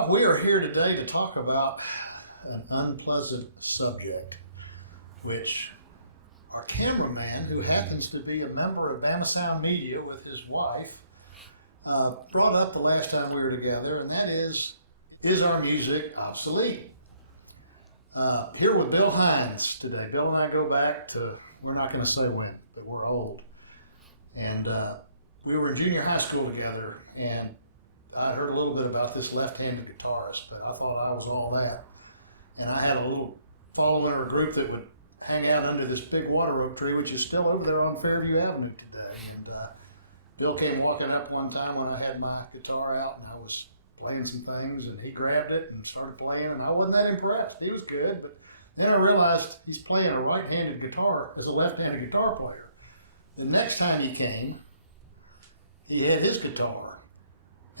Well, we are here today to talk about an unpleasant subject, which our cameraman, who happens to be a member of Bama Sound Media with his wife, brought up the last time we were together, and that is our music obsolete? Here with Bill Hines today. Bill and I go back to, we're not going to say when, but we're old. And we were in junior high school together, and I heard a little bit about this left-handed guitarist, but I thought I was all that. And I had a little following or a group that would hang out under this big water oak tree, which is still over there on Fairview Avenue today. And Bill came walking up one time when I had my guitar out and I was playing some things, and he grabbed it and started playing, and I wasn't that impressed. He was good, but then I realized he's playing a right-handed guitar as a left-handed guitar player. The next time he came, he had his guitar,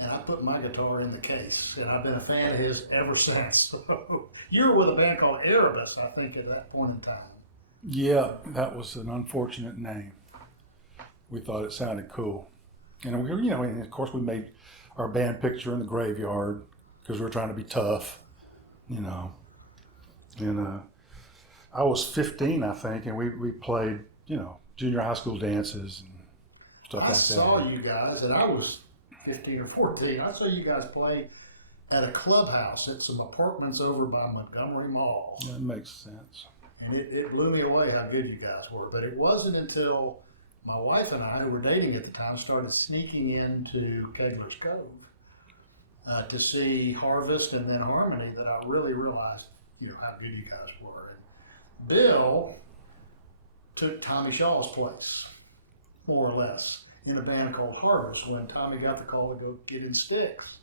and I put my guitar in the case, and I've been a fan of his ever since. So you were with a band called Erebus, I think, at that point in time. Yeah, that was an unfortunate name. We thought it sounded cool. And we were, and of course we made our band picture in the graveyard because we were trying to be tough, And I was 15, I think, and we played, junior high school dances and stuff like that. I saw you guys, and I was 15 or 14. I saw you guys play at a clubhouse at some apartments over by Montgomery Mall. That makes sense. And it blew me away how good you guys were. But it wasn't until my wife and I, who were dating at the time, started sneaking into Kegler's Cove to see Harvest and then Harmony that I really realized, how good you guys were. And Bill took Tommy Shaw's place, more or less, in a band called Harvest when Tommy got the call to go get in Styx.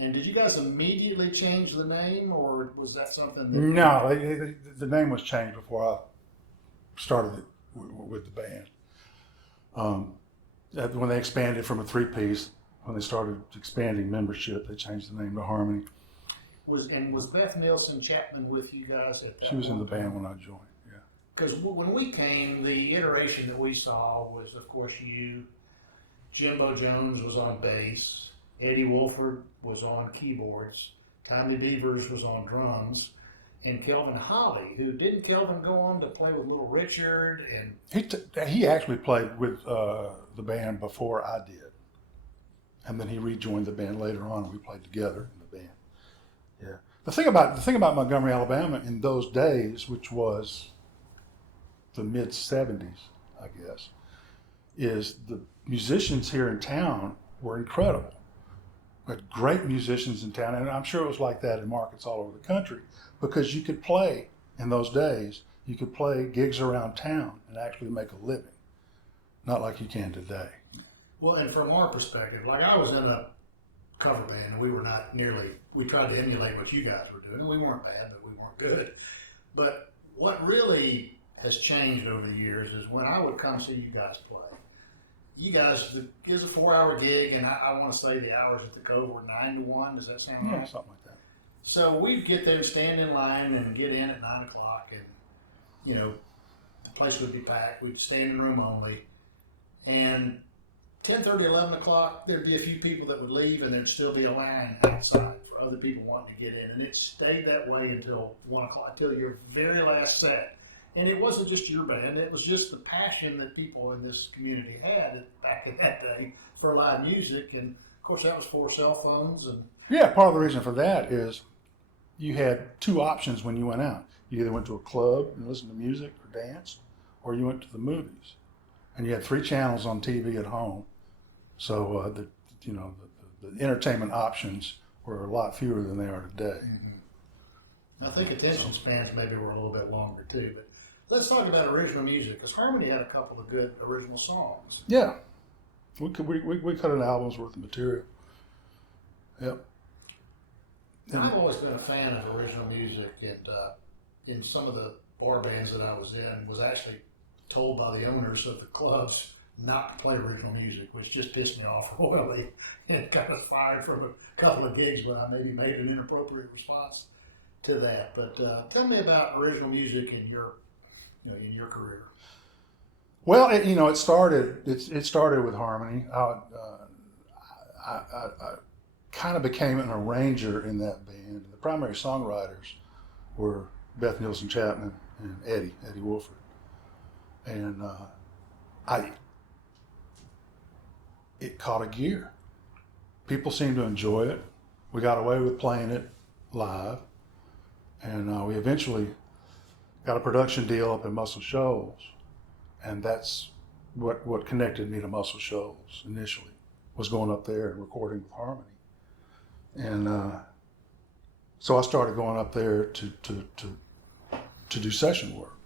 And did you guys immediately change the name, or was that something that... No, the name was changed before I started it with the band. When they expanded from a three-piece, when they started expanding membership, they changed the name to Harmony. Was Beth Nielsen Chapman with you guys at that? She was in the band when I joined, yeah. Because when we came, the iteration that we saw was, of course, you. Jimbo Jones was on bass. Eddie Wolford was on keyboards. Tommy Beavers was on drums. And Kelvin Holly, who didn't Kelvin go on to play with Little Richard? And he actually played with the band before I did. And then he rejoined the band later on, and we played together in the band. Yeah. The thing about Montgomery, Alabama in those days, which was the mid-'70s, I guess, is the musicians here in town were incredible. We had great musicians in town, and I'm sure it was like that in markets all over the country, because you could play in those days, you could play gigs around town and actually make a living, not like you can today. Well, and from our perspective, like I was in a cover band, and we were not nearly, we tried to emulate what you guys were doing, and we weren't bad, but we weren't good. But what really has changed over the years is when I would come see you guys play, you guys, it was a 4-hour gig, and I want to say the hours at the Cove were 9 to 1. Does that sound right? Yeah, something like that. So we'd get there, stand in line, and get in at 9 o'clock, and, the place would be packed. We'd stand in room only. And 10:30, 11 o'clock, there'd be a few people that would leave, and there'd still be a line outside for other people wanting to get in. And it stayed that way until 1 o'clock, until your very last set. And it wasn't just your band, it was just the passion that people in this community had back in that day for live music. And of course that was before cell phones. And yeah, part of the reason for that is you had two options when you went out. You either went to a club and listened to music or danced, or you went to the movies. And you had 3 channels on TV at home. So the entertainment options were a lot fewer than they are today. Mm-hmm. I think attention spans maybe were a little bit longer too, but let's talk about original music, because Harmony had a couple of good original songs. Yeah, we cut an album's worth of material. Yep. And I've always been a fan of original music, and in some of the bar bands that I was in, was actually told by the owners of the clubs not to play original music, which just pissed me off royally, and got us fired from a couple of gigs when I maybe made an inappropriate response to that. But tell me about original music in your career. Well, it started with Harmony. I kind of became an arranger in that band. And the primary songwriters were Beth Nielsen Chapman and Eddie Wolford. And it caught a gear. People seemed to enjoy it. We got away with playing it live. And we eventually got a production deal up in Muscle Shoals. And that's what connected me to Muscle Shoals initially, was going up there and recording with Harmony. And so I started going up there to do session work,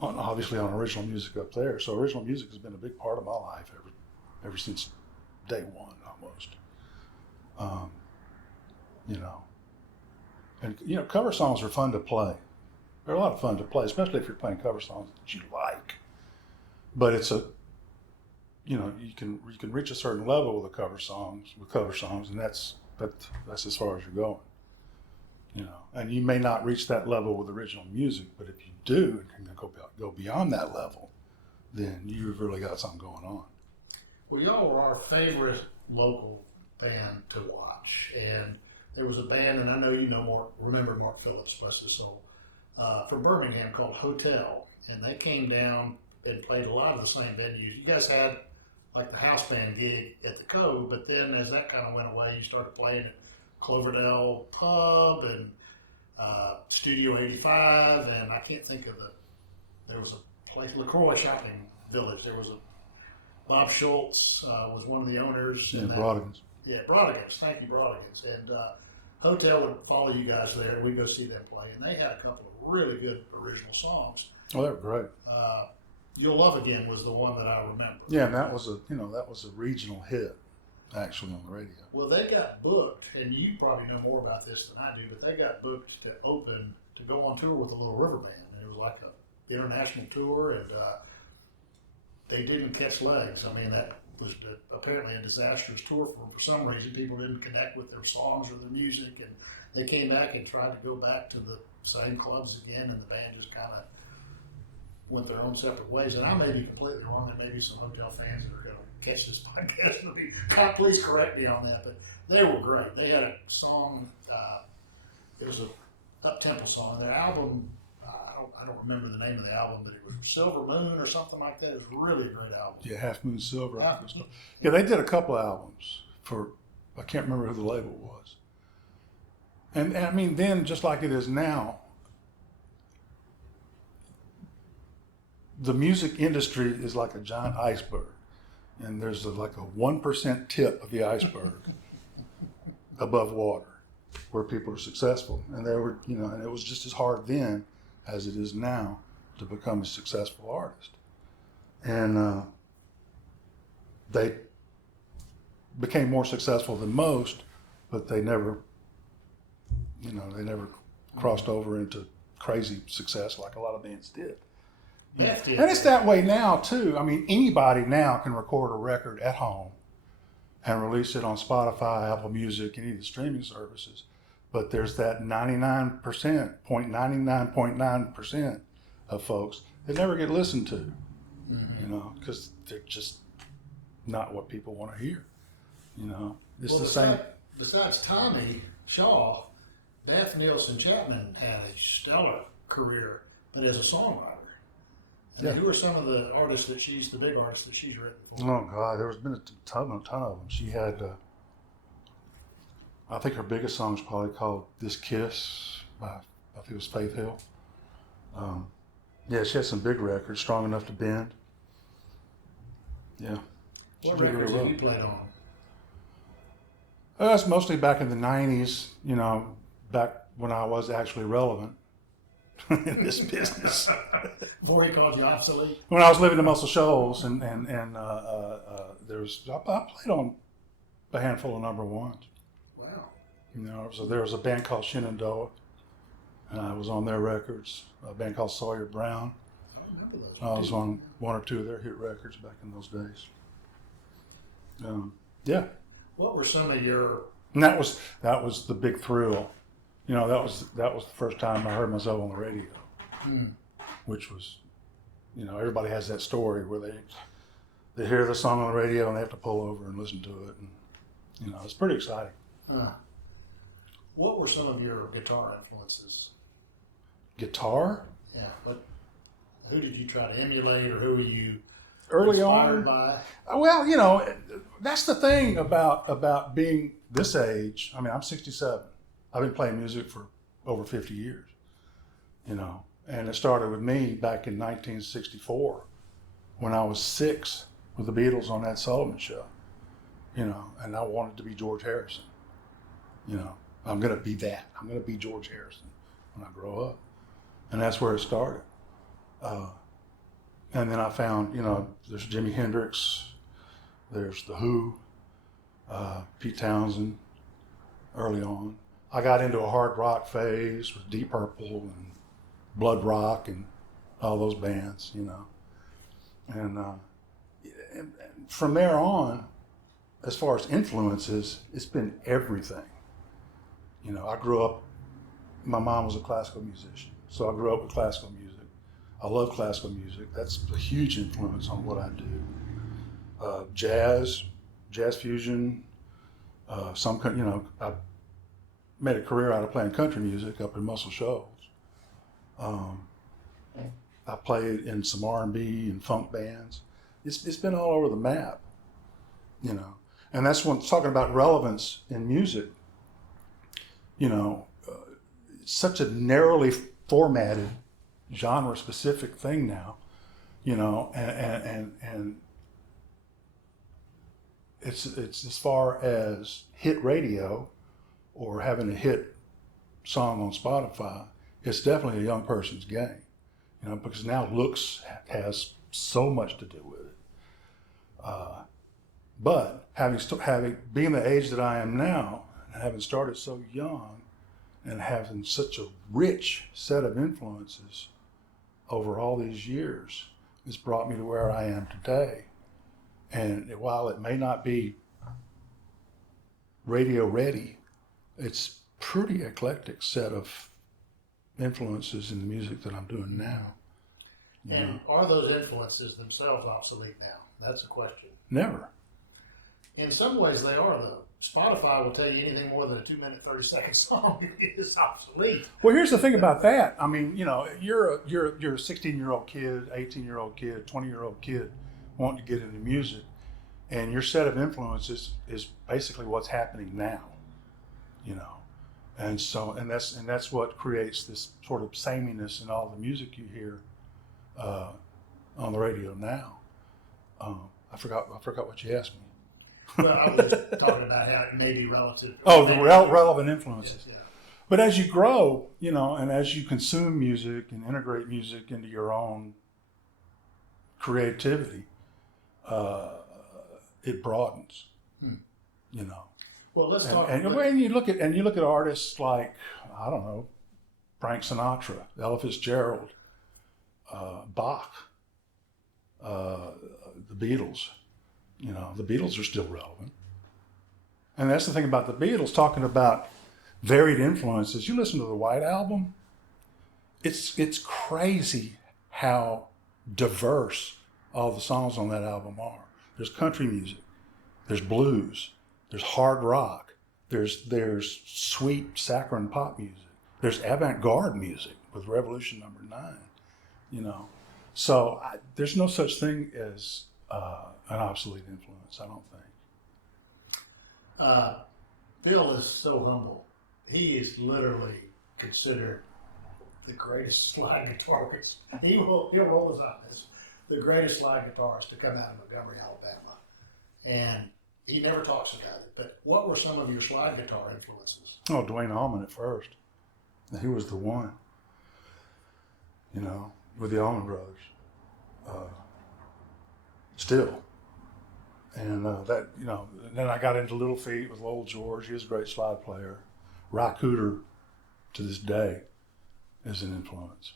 obviously on original music up there. So original music has been a big part of my life ever since day one, almost. And cover songs are fun to play. They're a lot of fun to play, especially if you're playing cover songs that you like. But it's you can reach a certain level with cover songs, and that's as far as you're going. And you may not reach that level with original music, but if you do and can go beyond that level, then you've really got something going on. Well, y'all were our favorite local band to watch, and there was a band, and I know remember Mark Phillips, bless his soul, from Birmingham called Hotel, and they came down and played a lot of the same venues. You guys had like the house band gig at the Cove, but then as that kind of went away, you started playing at Cloverdale Pub and Studio 85, and I can't think of there was a place, LaCroix Shopping Village. There was Bob Schultz was one of the owners. Yeah, Brodigans. Yeah, Brodigans. Thank you, Brodigans. And Hotel would follow you guys there, and we'd go see them play. And they had a couple of really good original songs. Oh, they were great. You'll Love Again was the one that I remember. Yeah, and that was a regional hit, actually, on the radio. Well, they got booked, and you probably know more about this than I do, but they got booked to go on tour with the Little River Band. And it was like an international tour, and they didn't catch legs. I mean, that was apparently a disastrous tour for some reason. People didn't connect with their songs or their music, and they came back and tried to go back to the same clubs again, and the band just kind of went their own separate ways. And I may be completely wrong. There may be some Hotel fans that are going to catch this podcast and be, God, please correct me on that. But they were great. They had a song. It was a up-tempo song. Their album, I don't remember the name of the album, but it was Silver Moon or something like that. It was really a great album. Yeah, Half Moon Silver. Yeah, they did a couple albums I can't remember who the label was. And I mean, then just like it is now, the music industry is like a giant iceberg, and there's like a 1% tip of the iceberg above water where people are successful. And they were, and it was just as hard then as it is now to become a successful artist. And they became more successful than most, but they never crossed over into crazy success like a lot of bands did. And it's that way now too. I mean, anybody now can record a record at home and release it on Spotify, Apple Music, any of the streaming services. But there's that 99.9% of folks that never get listened to, because they're just not what people want to hear. It's the same. Besides Tommy Shaw, Beth Nielsen Chapman had a stellar career, but as a songwriter. Yeah. Who are some of the artists the big artists that she's written for? Oh God, there's been a ton of them. She had, I think her biggest song is probably called "This Kiss" by, I think it was Faith Hill. Yeah, she had some big records, "Strong Enough to Bend." Yeah. What records have you played on? That's mostly back in the '90s. Back when I was actually relevant in this business. Before he called you obsolete? When I was living in Muscle Shoals, and I played on a handful of number ones. Wow. So there was a band called Shenandoah, and I was on their records. A band called Sawyer Brown. I remember those. I was on one or two of their hit records back in those days. Yeah. What were some of your? And that was the big thrill. That was the first time I heard myself on the radio, which was, everybody has that story where they hear the song on the radio and they have to pull over and listen to it. And You know, it's pretty exciting. What were some of your guitar influences? Guitar? Yeah. Who did you try to emulate, or who were you Early inspired on, by? well, you know, that's the thing about being this age. I mean, I'm 67. I've been playing music for over 50 years, you know, and it started with me back in 1964 when I was 6 with the Beatles on that Sullivan Show, you know, and I wanted to be George Harrison. You know, I'm going to be that. I'm going to be George Harrison when I grow up. And that's where it started. And then I found, you know, there's Jimi Hendrix, there's The Who, Pete Townsend early on. I got into a hard rock phase with Deep Purple and Blood Rock and all those bands, you know. And from there on, as far as influences, it's been everything. You know, I grew up, my mom was a classical musician, so I grew up with classical music. I love classical music. That's a huge influence on what I do. Jazz fusion, you know, I made a career out of playing country music up in Muscle Shoals. I played in some R&B and funk bands. It's been all over the map, you know. And that's when talking about relevance in music, you know, it's such a narrowly formatted genre-specific thing now, you know, and it's as far as hit radio or having a hit song on Spotify, it's definitely a young person's game, you know, because now looks has so much to do with it. But being the age that I am now, and having started so young, and having such a rich set of influences over all these years, it's brought me to where I am today. And while it may not be radio ready, it's pretty eclectic set of influences in the music that I'm doing now. And are those influences themselves obsolete now? That's a question. Never. In some ways they are, though. Spotify will tell you anything more than a 2-minute, 30-second song is obsolete. Well, here's the thing about that. I mean, you know, you're a 16-year-old kid, 18-year-old kid, 20-year-old kid wanting to get into music, and your set of influences is basically what's happening now, you know. And so, and that's what creates this sort of sameness in all the music you hear on the radio now. I forgot what you asked me. Well, I was just talking about how it may be relative. Oh, the relevant influences. Yes, yeah. But as you grow, you know, and as you consume music and integrate music into your own creativity, it broadens. You know. Well, let's talk. And you look at artists like, I don't know, Frank Sinatra, Ella Fitzgerald, Bach, the Beatles. You know, the Beatles are still relevant. And that's the thing about the Beatles, talking about varied influences. You listen to the White Album, it's crazy how diverse all the songs on that album are. There's country music, there's blues, there's hard rock, there's sweet saccharine pop music, there's avant-garde music with Revolution Number 9, you know. So there's no such thing as an obsolete influence, I don't think. Bill is so humble. He is literally considered the greatest slide guitarist. He'll roll his eyes. The greatest slide guitarist to come out of Montgomery, Alabama. And he never talks about it. But what were some of your slide guitar influences? Oh, Dwayne Allman at first. He was the one, you know, with the Allman Brothers. Still. And that, you know, then I got into Little Feat with Lowell George. He was a great slide player. Ry Cooder, to this day, is an influence.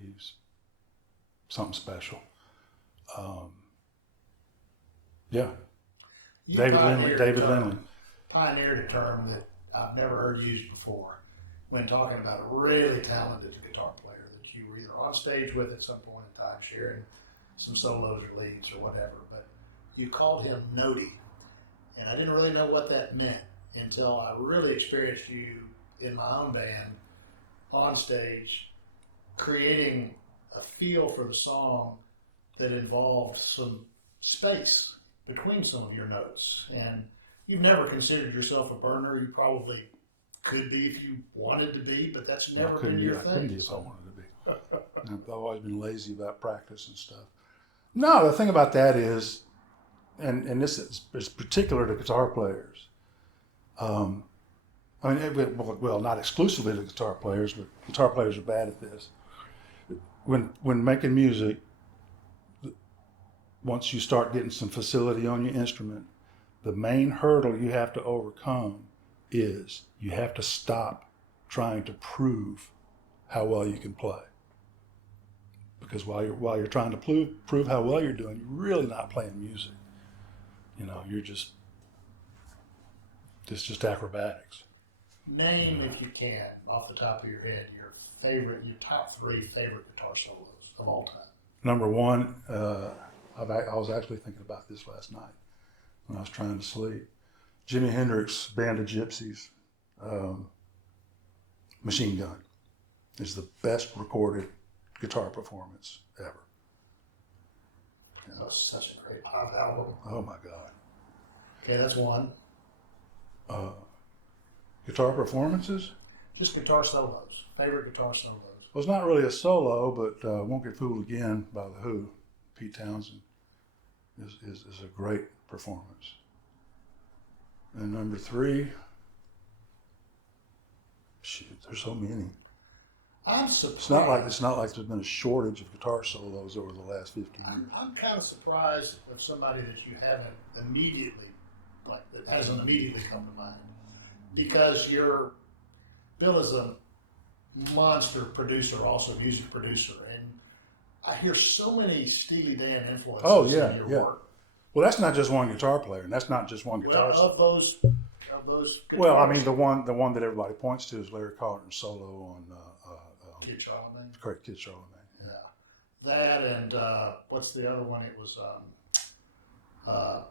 He's something special. Yeah. David Lindley. Pioneered a term that I've never heard used before when talking about a really talented guitar player that you were either on stage with at some point in time, sharing some solos or leads or whatever, but you called him Nody. And I didn't really know what that meant until I really experienced you in my own band on stage, creating a feel for the song that involved some space between some of your notes. And you've never considered yourself a burner. You probably could be if you wanted to be, but that's never been your thing. I couldn't be if I wanted to be. I've always been lazy about practice and stuff. No, the thing about that is, and this is particular to guitar players. I mean, well, not exclusively to guitar players, but guitar players are bad at this. When making music, once you start getting some facility on your instrument, the main hurdle you have to overcome is you have to stop trying to prove how well you can play. Because while you're trying to prove how well you're doing, you're really not playing music. You know, it's just acrobatics. Name, if you can, off the top of your head, your top 3 favorite guitar solos of all time. Number one, I was actually thinking about this last night when I was trying to sleep. Jimi Hendrix, Band of Gypsies, Machine Gun is the best recorded guitar performance ever. That was such a great pop album. Oh my God. Okay, that's one. Guitar performances? Just guitar solos. Favorite guitar solos. Well, it's not really a solo, but Won't Get Fooled Again by The Who, Pete Townsend, is a great performance. And number 3, shoot, there's so many. I'm surprised. It's not like there's been a shortage of guitar solos over the last 50 years. I'm kind of surprised of somebody that you haven't immediately, that hasn't immediately come to mind. Because Bill is a monster producer, also music producer, and I hear so many Steely Dan influences in your work. Well, that's not just one guitar player, and that's not just one guitar. Well, of those guitars. Well, I mean, the one that everybody points to is Larry Carlton's solo on Kid Charlemagne. Correct, Kid Charlemagne. Yeah. That and what's the other one? It was oh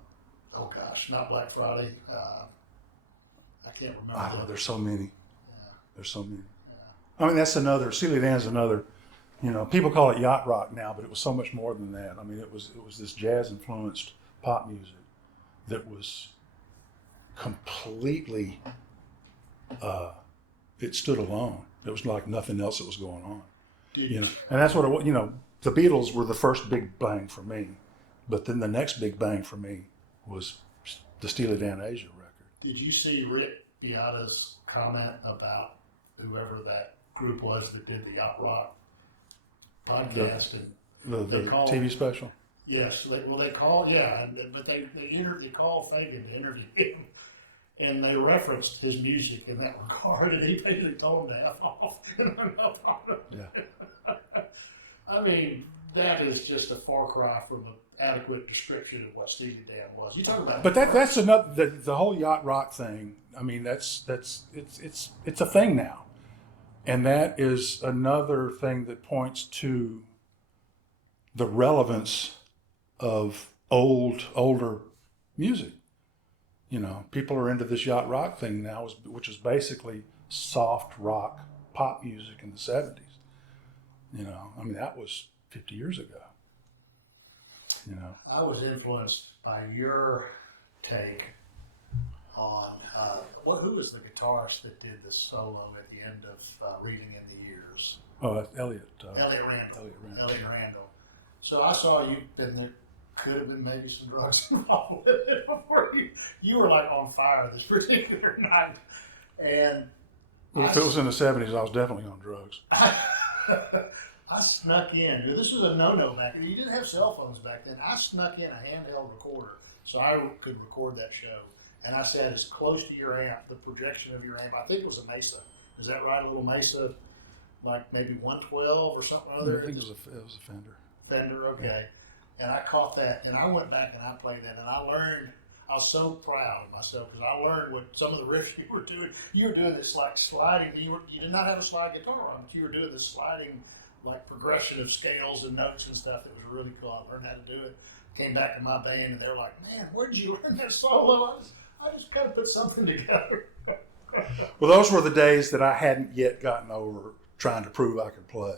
gosh, not Black Friday. I can't remember. There's so many. Yeah. There's so many. Yeah. I mean, that's another. Steely Dan's another. You know, people call it yacht rock now, but it was so much more than that. I mean, it was this jazz influenced pop music that was completely. It stood alone. It was like nothing else that was going on. You know, and that's what it was. You know, the Beatles were the first big bang for me, but then the next big bang for me was the Steely Dan Asia record. Did you see Rick Beata's comment about whoever that group was that did the yacht rock podcast? The TV special? Yes. They called Fagan to interview him, and they referenced his music in that regard, and he basically told him to F off and hung up on him. Yeah. I mean, that is just a far cry from an adequate description of what Steely Dan was. You talk about, but that's another the whole yacht rock thing. I mean, it's a thing now, and that is another thing that points to the relevance of older music. You know, people are into this yacht rock thing now, which is basically soft rock pop music in the 70s. You know, I mean, that was 50 years ago. You know, I was influenced by your take on who was the guitarist that did the solo at the end of Reading in the Years? Oh, that's Elliot. Elliot Randall. So I saw you, and there could have been maybe some drugs involved with it before you were like on fire this particular night. And if it was in the 70s, I was definitely on drugs. I snuck in. This was a no-no back then. You didn't have cell phones back then. I snuck in a handheld recorder so I could record that show. And I sat as close to your amp, the projection of your amp. I think it was a Mesa. Is that right? A little Mesa, like maybe 112 or something other? I think it was a Fender. Fender, okay. And I caught that, and I went back and I played that, and I learned. I was so proud of myself because I learned what some of the riffs you were doing. You were doing this like sliding. You did not have a slide guitar on, but you were doing this sliding like progression of scales and notes and stuff that was really cool. I learned how to do it. came back to my band and they were like, "Man, where did you learn that solo?" I just kind of put something together. Well, those were the days that I hadn't yet gotten over trying to prove I could play.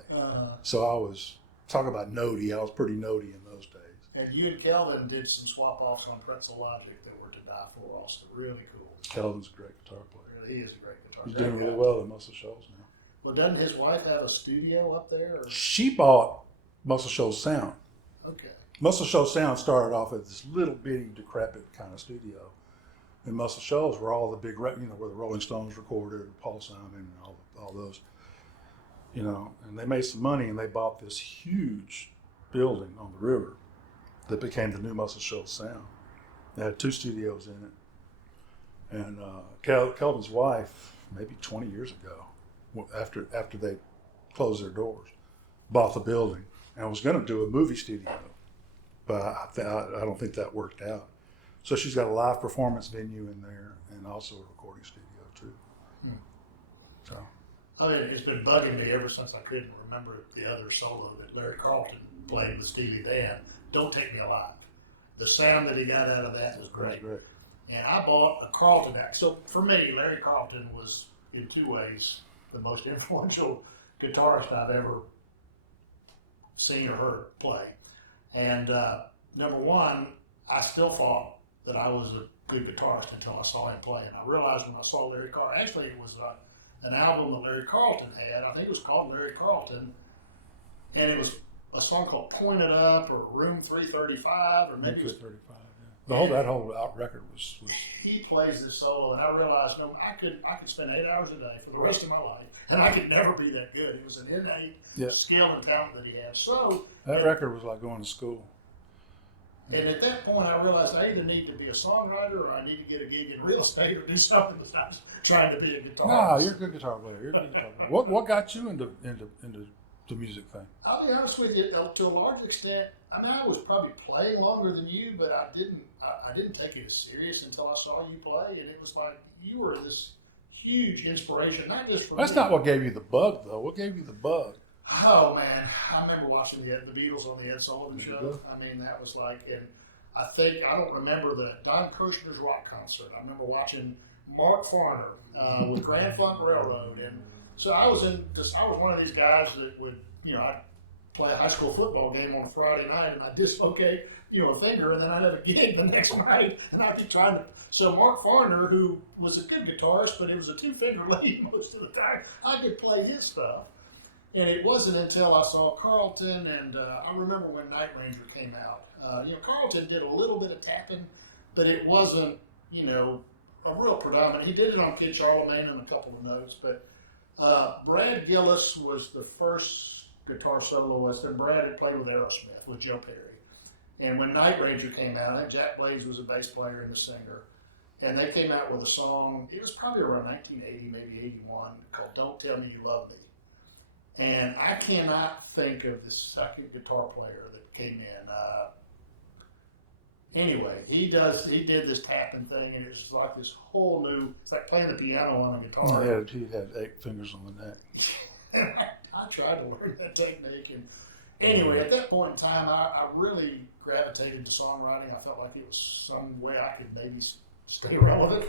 So I was, talk about notey, I was pretty notey in those days. And you and Kelvin did some swap offs on Pretzel Logic that were to die for, also. Really cool. Kelvin's a great guitar player. He is a great guitar He's player. doing really well at Muscle Shoals now. Well, doesn't his wife have a studio up there? Or? She bought Muscle Shoals Sound. Okay. Muscle Shoals Sound started off as this little bitty, decrepit kind of studio. And Muscle Shoals were all the big, where the Rolling Stones recorded, Paul Simon, and all those, and they made some money and they bought this huge building on the river that became the new Muscle Shoals Sound. They had 2 studios in it. And Kelvin's wife, maybe 20 years ago, after they closed their doors, bought the building and was going to do a movie studio. But I don't think that worked out. So she's got a live performance venue in there and also a recording studio too. So. I mean, it's been bugging me ever since I couldn't remember the other solo that Larry Carlton played with Steely Dan, "Don't Take Me Alive." The sound that he got out of that was great. And I bought a Carlton act. So for me, Larry Carlton was, in 2 ways, the most influential guitarist I've ever seen or heard play. And number one, I still thought that I was a good guitarist until I saw him play. And I realized when I saw Larry Carlton, actually it was an album that Larry Carlton had. I think it was called Larry Carlton. And it was a song called Point It Up or Room 335 or maybe it was 335. Yeah. That whole out record was. He plays this solo, and I realized, no, I could spend 8 hours a day for the rest of my life, and I could never be that good. It was an innate skill and talent that he had. So that record was like going to school. And at that point, I realized I either need to be a songwriter or I need to get a gig in real estate or do something besides trying to be a guitarist. No, you're a good guitar player. You're a good guitar player. What got you into the music thing? I'll be honest with you, to a large extent. I mean, I was probably playing longer than you, but I didn't take it as serious until I saw you play, and it was like you were this huge inspiration, not just for That's me. not what gave you the bug, though. What gave you the bug? Oh man, I remember watching the Beatles on the Ed Sullivan Show. I mean, that was like, and I don't remember the Don Kirshner's rock concert. I remember watching Mark Farner with Grand Funk Railroad, and so I was one of these guys that would, I'd play a high school football game on a Friday night and I'd dislocate, a finger, and then I'd have a gig the next night, and I'd be trying to. So Mark Farner, who was a good guitarist, but it was a 2-finger lead most of the time, I could play his stuff. And it wasn't until I saw Carlton, and I remember when Night Ranger came out. Carlton did a little bit of tapping, but it wasn't, a real predominant. He did it on Kid Charlemagne and a couple of notes, but Brad Gillis was the first guitar soloist, and Brad had played with Aerosmith, with Joe Perry. And when Night Ranger came out, I think Jack Blades was a bass player and the singer, and they came out with a song, it was probably around 1980, maybe 81, called Don't Tell Me You Love Me. And I cannot think of the second guitar player that came in. Anyway, he did this tapping thing, and it's like this whole new. It's like playing the piano on a guitar. He had 8 fingers on the neck. And I tried to learn that technique, and anyway, at that point in time, I really gravitated to songwriting. I felt like it was some way I could maybe stay relevant,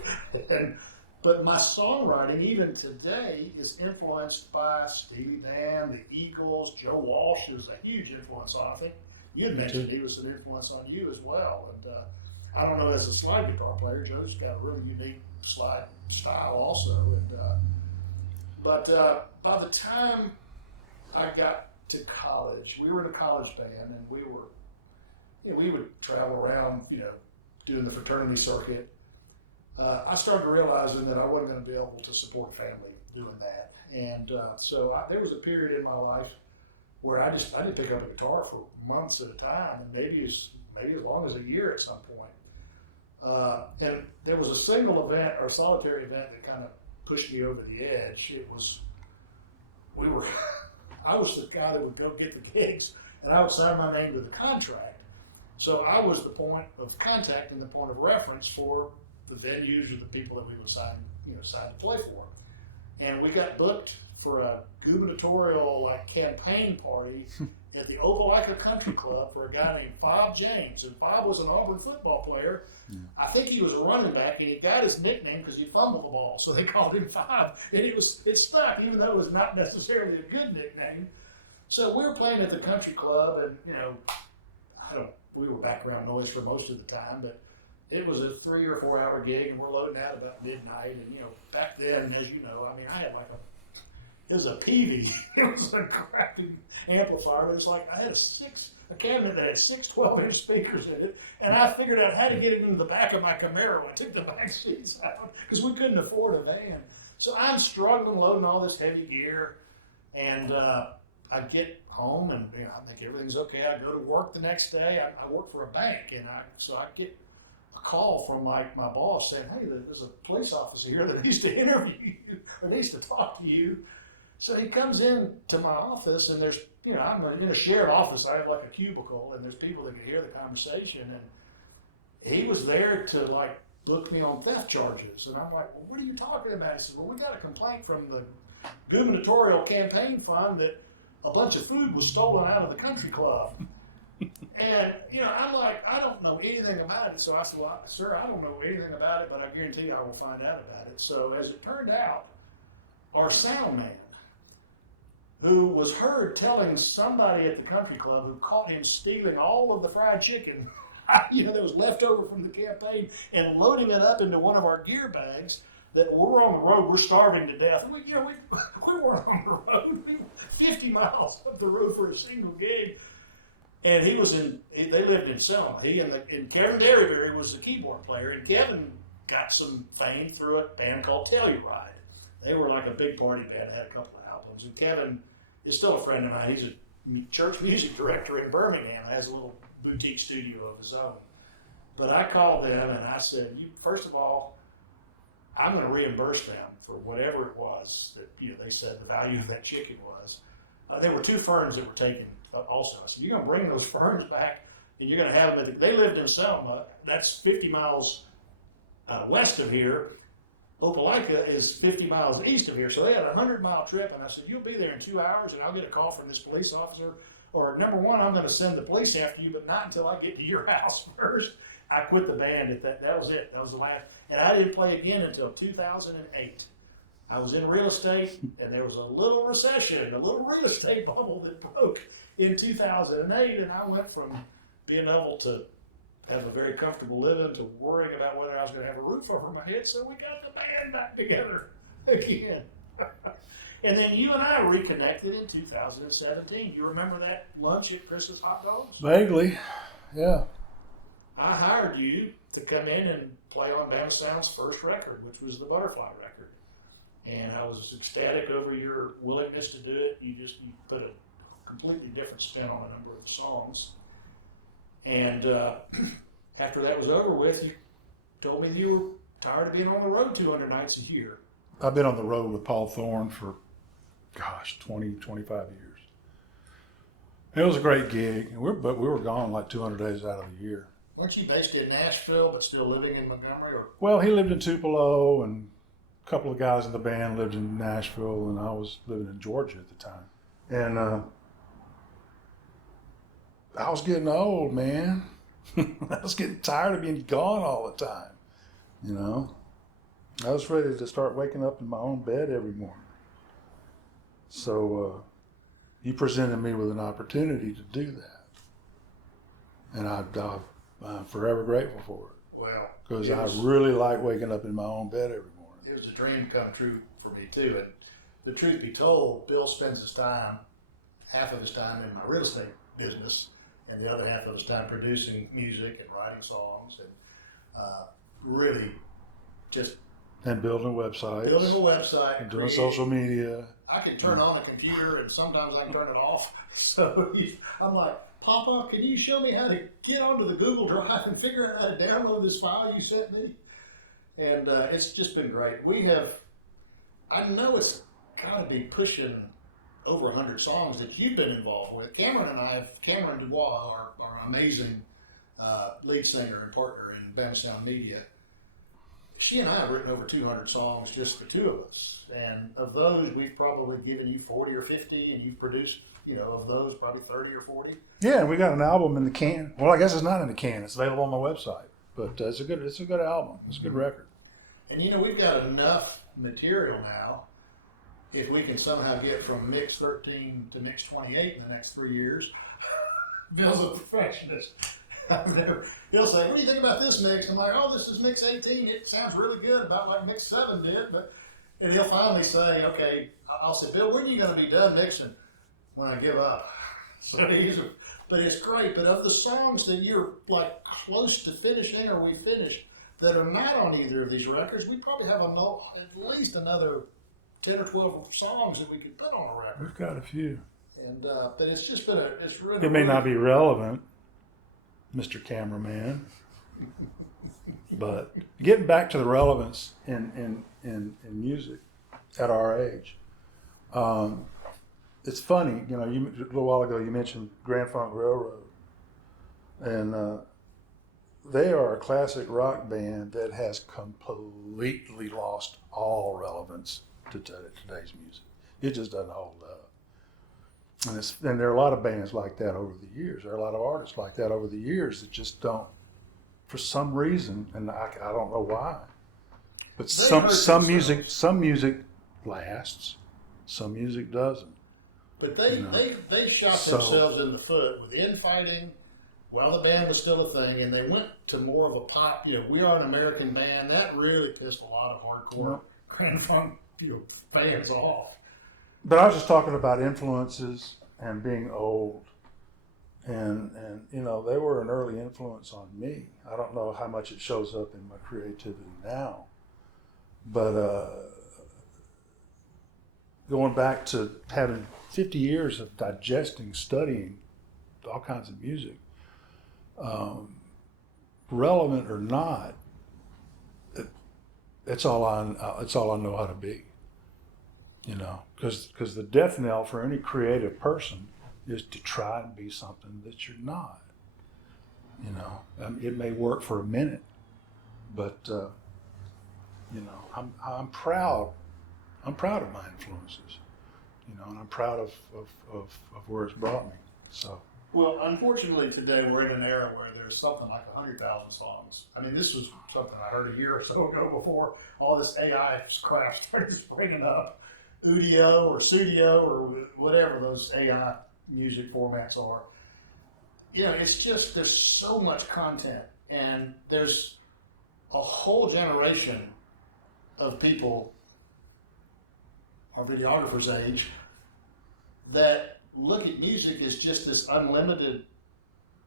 But my songwriting, even today, is influenced by Steely Dan, the Eagles, Joe Walsh is a huge influence on. I think you had mentioned he was an influence on you as well. And I don't know, as a slide guitar player, Joe's got a really unique slide style also. And but by the time I got to college, we were in a college band, and we would travel around, doing the fraternity circuit. I started realizing that I wasn't going to be able to support family doing that. And so there was a period in my life where I didn't pick up a guitar for months at a time, and maybe as long as a year at some point. And there was a single event or solitary event that kind of pushed me over the edge. I was the guy that would go get the gigs, and I would sign my name to the contract. So I was the point of contact and the point of reference for the venues or the people that we would sign to play for. And we got booked for a gubernatorial campaign party at the Opelika Country Club for a guy named Fob James. And Fob was an Auburn football player. I think he was a running back, and he got his nickname because he fumbled the ball, so they called him Fob. And it stuck, even though it was not necessarily a good nickname. So we were playing at the country club, and we were background noise for most of the time, but it was a 3 or 4 hour gig, and we're loading out about midnight. And back then, as you know, I mean, I had it was a Peavey. It was a crappy amplifier. It was like I had a cabinet that had 6 12-inch speakers in it, and I figured out how to get it into the back of my Camaro. I took the back seats out because we couldn't afford a van. So I'm struggling loading all this heavy gear, and I get home, and I think everything's okay. I go to work the next day. I work for a bank, and so I get a call from my boss saying, "Hey, there's a police officer here that needs to interview you or needs to talk to you." So he comes in to my office, and there's, I'm in a shared office. I have like a cubicle, and there's people that can hear the conversation. And he was there to book me on theft charges. And I'm like, "Well, what are you talking about?" He said, "Well, we got a complaint from the gubernatorial campaign fund that a bunch of food was stolen out of the country club." And, I'm like, "I don't know anything about it." So I said, "Well, sir, I don't know anything about it, but I guarantee you I will find out about it." So as it turned out, our sound man, who was heard telling somebody at the country club who caught him stealing all of the fried chicken, that was left over from the campaign, and loading it up into one of our gear bags, that we're on the road, we're starving to death. And we weren't on the road, 50 miles up the road for a single gig. And they lived in Selma. And Kevin Derryberry was the keyboard player, and Kevin got some fame through a band called Telluride. They were like a big party band, had a couple of albums. And Kevin is still a friend of mine. He's a church music director in Birmingham, has a little boutique studio of his own. But I called them and I said, first of all, I'm going to reimburse them for whatever it was that they said the value of that chicken was. There were 2 ferns that were taken also. I said, "You're going to bring those ferns back, and you're going to have them." They lived in Selma. That's 50 miles west of here. Opelika is 50 miles east of here, so they had a 100-mile trip. And I said, "You'll be there in 2 hours, and I'll get a call from this police officer. Or number one, I'm going to send the police after you, but not until I get to your house first." I quit the band at that. That was it. That was the last. And I didn't play again until 2008. I was in real estate, and there was a little recession, a little real estate bubble that broke in 2008, and I went from being able to have a very comfortable living to worrying about whether I was going to have a roof over my head. So we got the band back together again. And then you and I reconnected in 2017. You remember that lunch at Christmas Hot Dogs? Vaguely, yeah. I hired you to come in and play on Bama Sound's first record, which was the Butterfly record. And I was ecstatic over your willingness to do it. You put a completely different spin on a number of the songs. And after that was over with, you told me you were tired of being on the road 200 nights a year. I've been on the road with Paul Thorne for, 20, 25 years. It was a great gig, but we were gone like 200 days out of the year. Weren't you based in Nashville but still living in Montgomery? Well, he lived in Tupelo, and a couple of guys in the band lived in Nashville, and I was living in Georgia at the time. And I was getting old, man. I was getting tired of being gone all the time, I was ready to start waking up in my own bed every morning. So he presented me with an opportunity to do that. And I'm forever grateful for it. Well, because I really like waking up in my own bed every morning. It was a dream come true for me too. And the truth be told, Bill spends half of his time in my real estate business, and the other half of his time producing music and writing songs, and really just building websites. And doing social media. I can turn on a computer, and sometimes I can turn it off. So I'm like, "Papa, can you show me how to get onto the Google Drive and figure out how to download this file you sent me?" And it's just been great. I know it's got to be pushing over 100 songs that you've been involved with. Cameron Dubois, our amazing lead singer and partner in Bama Sound Media, she and I have written over 200 songs, just the two of us. And of those, we've probably given you 40 or 50, and you've produced, of those, probably 30 or 40. Yeah, we got an album in the can. Well, I guess it's not in the can. It's available on my website. But it's a good album. It's a good record. And we've got enough material now. If we can somehow get from mix 13 to mix 28 in the next 3 years, Bill's a perfectionist. He'll say, "What do you think about this mix?" I'm like, "Oh, this is mix 18. It sounds really good, about like mix 7 did." And he'll finally say, "Okay," I'll say, "Bill, when are you going to be done mixing?" "When I give up." So but it's great. But of the songs that you're like close to finishing or we finished that are not on either of these records, we probably have at least another 10 or 12 songs that we could put on a record. We've got a few. And but it's just been it's really. It may not be relevant, Mr. Cameraman, but getting back to the relevance in music at our age, it's funny. A little while ago you mentioned Grand Funk Railroad, and they are a classic rock band that has completely lost all relevance to today's music. It just doesn't hold up. And there are a lot of bands like that over the years. There are a lot of artists like that over the years that just don't, for some reason, and I don't know why. But some music lasts, some music doesn't. But they shot themselves in the foot with infighting while the band was still a thing, and they went to more of a pop. We are an American band. That really pissed a lot of hardcore Grand Funk fans off. But I was just talking about influences and being old, and they were an early influence on me. I don't know how much it shows up in my creativity now, but going back to having 50 years of digesting, studying all kinds of music, relevant or not, it's all I know how to be. Because the death knell for any creative person is to try and be something that you're not. It may work for a minute, but I'm proud. I'm proud of my influences, and I'm proud of where it's brought me. So. Well, unfortunately, today we're in an era where there's something like 100,000 songs. I mean, this was something I heard a year or so ago before all this AI crap started springing up. Udio or Studio or whatever those AI music formats are. It's just, there's so much content, and there's a whole generation of people, our videographer's age, that look at music as just this unlimited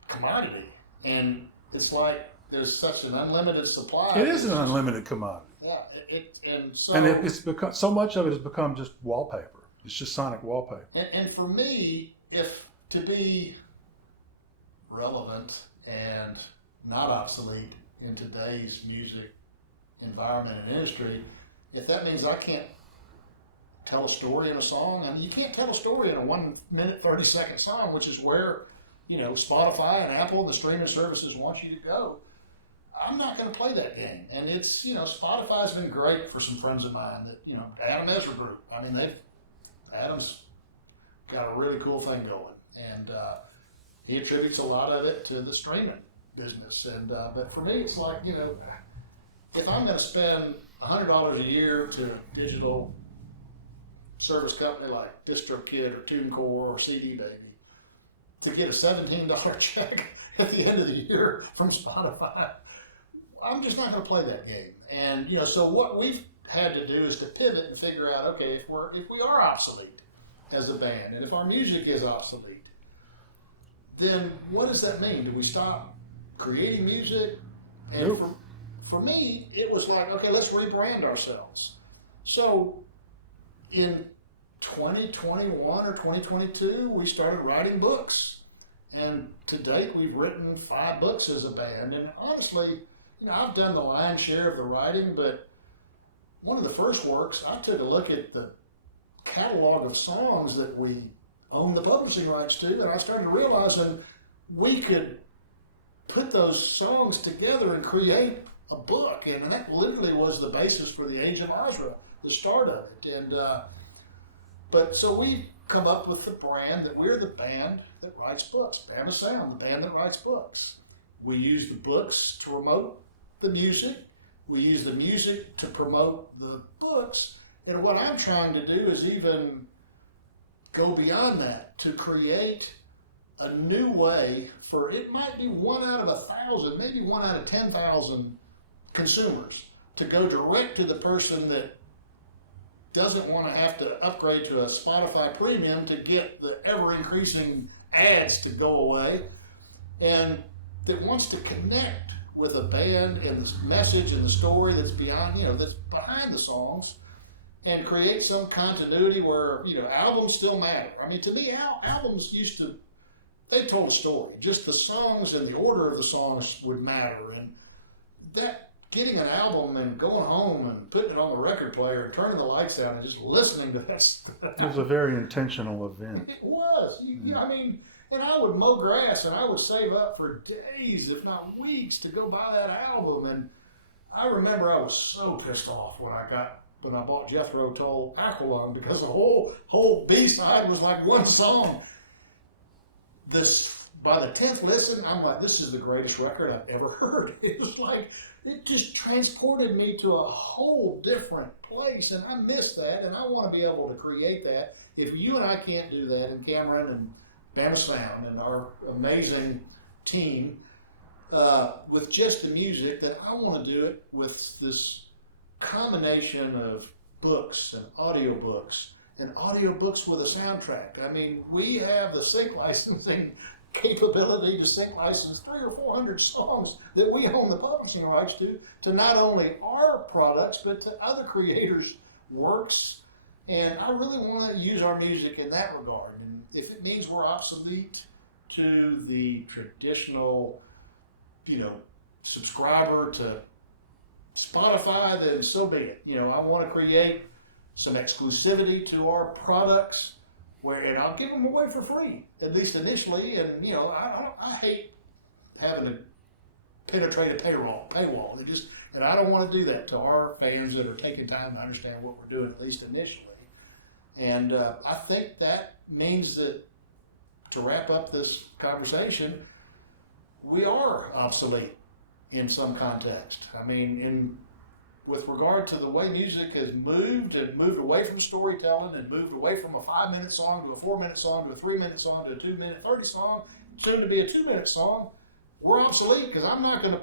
commodity. And it's like there's such an unlimited supply. It is an unlimited commodity. Yeah, it's become, so much of it has become just wallpaper. It's just sonic wallpaper. And for me, if to be relevant and not obsolete in today's music environment and industry, if that means I can't tell a story in a song, I mean, you can't tell a story in a 1 minute, 30-second song, which is where, Spotify and Apple and the streaming services want you to go. I'm not going to play that game. And it's, Spotify's been great for some friends of mine that, Adam Ezra Group. I mean, Adam's got a really cool thing going. And he attributes a lot of it to the streaming business. And but for me, it's like, if I'm going to spend $100 a year to a digital service company like DistroKid or TuneCore or CD Baby to get a $17 check at the end of the year from Spotify, I'm just not going to play that game. And so what we've had to do is to pivot and figure out, okay, if we are obsolete as a band, and if our music is obsolete, then what does that mean? Do we stop creating music? And Nope. for me, it was like, okay, let's rebrand ourselves. So in 2021 or 2022, we started writing books. And to date, we've written 5 books as a band. And honestly, I've done the lion's share of the writing, but one of the first works, I took a look at the catalog of songs that we own the publishing rights to, and I started realizing we could put those songs together and create a book, and that literally was the basis for the Age of Ozra, the start of it. And but so we come up with the brand that we're the band that writes books, Bama Sound, the band that writes books. We use the books to promote the music. We use the music to promote the books. And what I'm trying to do is even go beyond that, to create a new way for, it might be 1 out of 1,000, maybe 1 out of 10,000 consumers, to go direct to the person that doesn't want to have to upgrade to a Spotify premium to get the ever increasing ads to go away, and that wants to connect with a band and the message and the story that's beyond, that's behind the songs, and create some continuity where, albums still matter. I mean, to me, albums they told a story. Just the songs and the order of the songs would matter. And that, getting an album and going home and putting it on the record player and turning the lights down and just listening to that stuff. It was a very intentional event. It was. I mean, and I would mow grass and I would save up for days, if not weeks, to go buy that album. And I remember I was so pissed off when I bought Jethro Tull Aqualung, because the whole B-side was like one song. By the 10th listen, I'm like, this is the greatest record I've ever heard. It was like, it just transported me to a whole different place, and I miss that, and I want to be able to create that. If you and I can't do that, and Cameron and Bama Sound and our amazing team, with just the music, then I want to do it with this combination of books and audiobooks with a soundtrack. I mean, we have the sync licensing capability to sync license 300 or 400 songs that we own the publishing rights to not only our products, but to other creators' works. And I really want to use our music in that regard. And if it means we're obsolete to the traditional, subscriber to Spotify, then so be it. I want to create some exclusivity to our products, and I'll give them away for free, at least initially. And I hate having to penetrate a paywall. And I don't want to do that to our fans that are taking time to understand what we're doing, at least initially. And I think that means that, to wrap up this conversation, we are obsolete in some context. I mean, with regard to the way music has moved away from storytelling and moved away from a 5-minute song to a 4-minute song to a 3-minute song to a 2-minute 30 song, soon to be a 2-minute song, we're obsolete, because I'm not gonna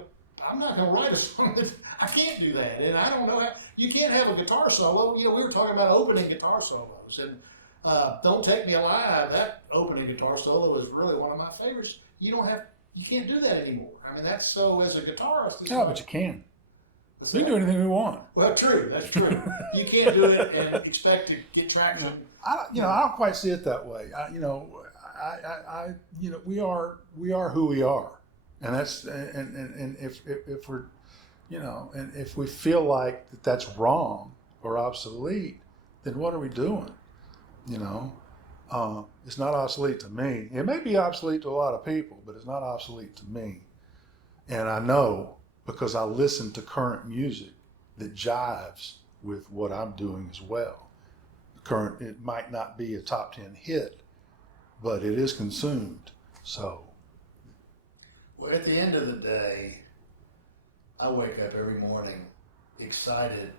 write a song that I can't do that. And I don't know how you can't have a guitar solo. We were talking about opening guitar solos, and Don't Take Me Alive, that opening guitar solo is really one of my favorites. You can't do that anymore. I mean, that's so, as a guitarist. No, but you can. We can do anything we want. Well, true. That's true. You can't do it and expect to get traction. I don't quite see it that way. We are who we are, and that's and if we're, and if we feel like that's wrong or obsolete, then what are we doing? It's not obsolete to me. It may be obsolete to a lot of people, but it's not obsolete to me. And I know, because I listen to current music that jives with what I'm doing as well. It might not be a top 10 hit, but it is consumed. So, well, at the end of the day, I wake up every morning excited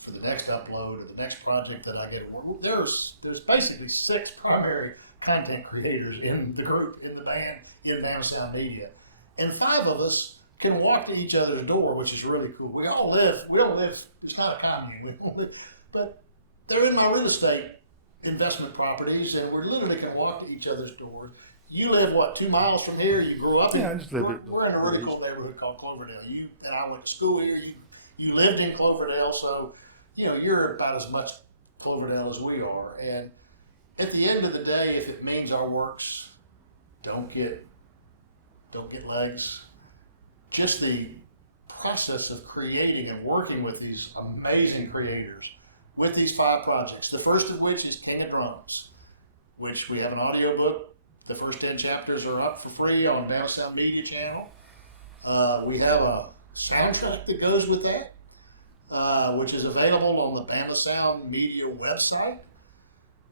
for the next upload or the next project that I get. There's basically 6 primary content creators in the group, in the band, in Bama Sound Media, and 5 of us can walk to each other's door, which is really cool. We don't live, it's not a commune, but they're in my real estate investment properties, and we literally can walk to each other's doors. You live, 2 miles from here? You grew up in? Yeah, I just live we're in a really cool neighborhood called Cloverdale. You and I went to school here. You lived in Cloverdale, so you're about as much Cloverdale as we are. And at the end of the day, if it means our works don't get legs, just the process of creating and working with these amazing creators with these 5 projects, the first of which is King of Drums, which we have an audiobook. The first 10 chapters are up for free on BamaSound Media channel. We have a soundtrack that goes with that, which is available on the Bama Sound Media website.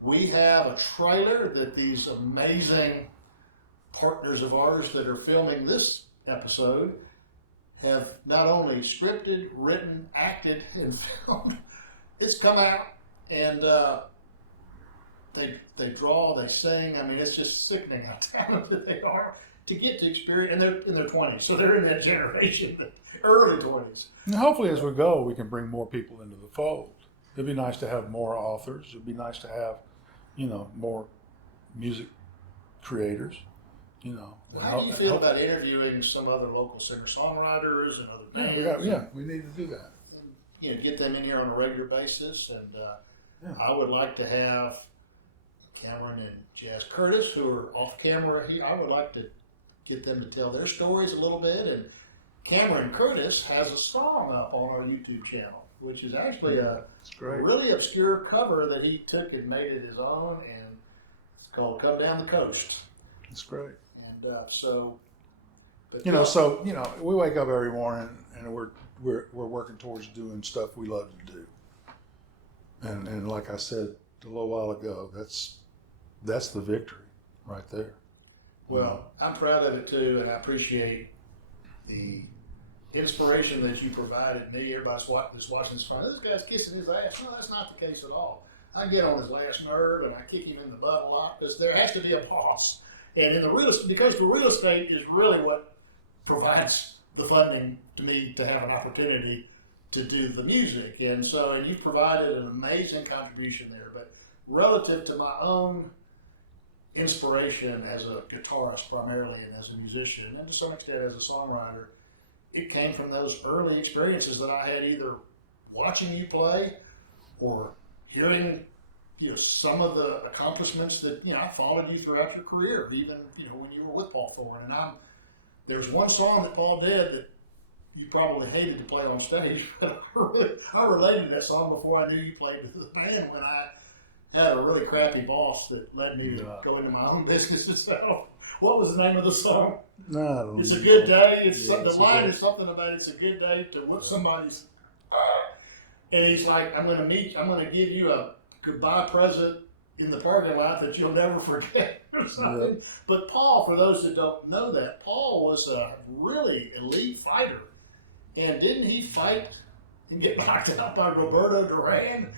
We have a trailer that these amazing partners of ours that are filming this episode have not only scripted, written, acted, and filmed. It's come out, and they draw, they sing. I mean, it's just sickening how talented they are to get to experience. And they're in their 20s, so they're in that generation, the early 20s. And hopefully, as we go, we can bring more people into the fold. It'd be nice to have more authors. It'd be nice to have, more music creators. How do you feel about interviewing some other local singer-songwriters and other bands? We need to do that. And, get them in here on a regular basis. And I would like to have Cameron and Jazz Curtis, who are off camera here. I would like to get them to tell their stories a little bit. And Cameron Curtis has a song up on our YouTube channel, which is actually a really obscure cover that he took and made it his own, and it's called "Come Down the Coast." It's great. And we wake up every morning and we're working towards doing stuff we love to do. And like I said a little while ago, that's the victory right there. Well, I'm proud of it too, and I appreciate the inspiration that you provided me. Everybody's watching this, this guy's kissing his ass. No, that's not the case at all. I get on his last nerve and I kick him in the butt a lot because there has to be a boss. And in the because the real estate is really what provides the funding to me to have an opportunity to do the music. And so you provided an amazing contribution there. But relative to my own inspiration as a guitarist primarily and as a musician and to some extent as a songwriter, it came from those early experiences that I had either watching you play or hearing some of the accomplishments that I followed you throughout your career, even when you were with Paul Thorne. And there's one song that Paul did that you probably hated to play on stage, but I related to that song before I knew you played with the band when I had a really crappy boss that led me to go into my own business itself. What was the name of the song? No, It's a good day. The line is something about it's a good day to whip somebody's. And he's like, I'm going to give you a goodbye present in the parking lot that you'll never forget or something. Yeah. But Paul, for those that don't know that, Paul was a really elite fighter. And didn't he fight and get knocked out by Roberto Duran?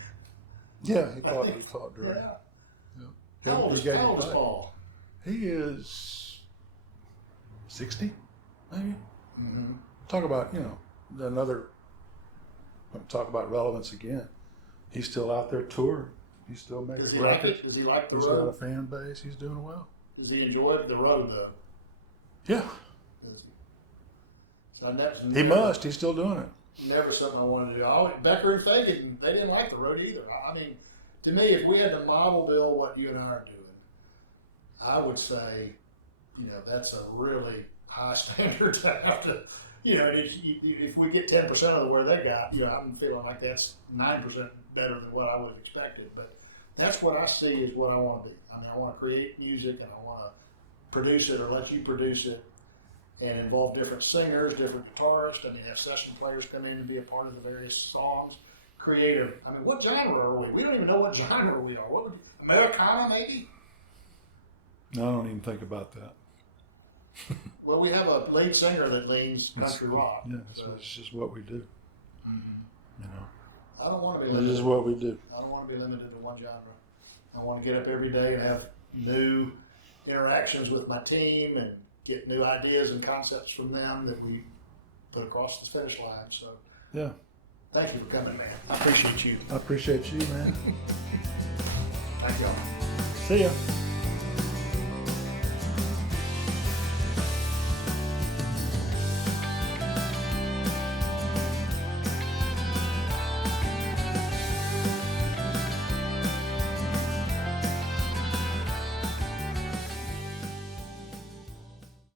Yeah, he fought Duran. Yeah. How old is Paul? He is 60, maybe. Mm-hmm. Talk about, talk about relevance again. He's still out there touring. He's still making records. Does he like the road? He's got a fan base. He's doing well. Does he enjoy the road, though? Yeah. He must. He's still doing it. Never something I wanted to do. Becker and Fagan, they didn't like the road either. I mean, to me, if we had to model, Bill, what you and I are doing, I would say, that's a really high standard to have to, if we get 10% of where they got, I'm feeling like that's 9% better than what I would have expected. But that's what I see is what I want to be. I mean, I want to create music and I want to produce it or let you produce it and involve different singers, different guitarists. I mean, have session players come in and be a part of the various songs. Creative. I mean, what genre are we? We don't even know what genre we are. What would Americana, maybe? No, I don't even think about that. Well, we have a lead singer that leans country rock. Yeah, it's just what we do. Mm-hmm. I don't want to be limited. This is what we do. I don't want to be limited to one genre. I want to get up every day and have new interactions with my team and get new ideas and concepts from them that we put across the finish line. So, yeah. Thank you for coming, man. I appreciate you. I appreciate you, man. Thank y'all. See ya.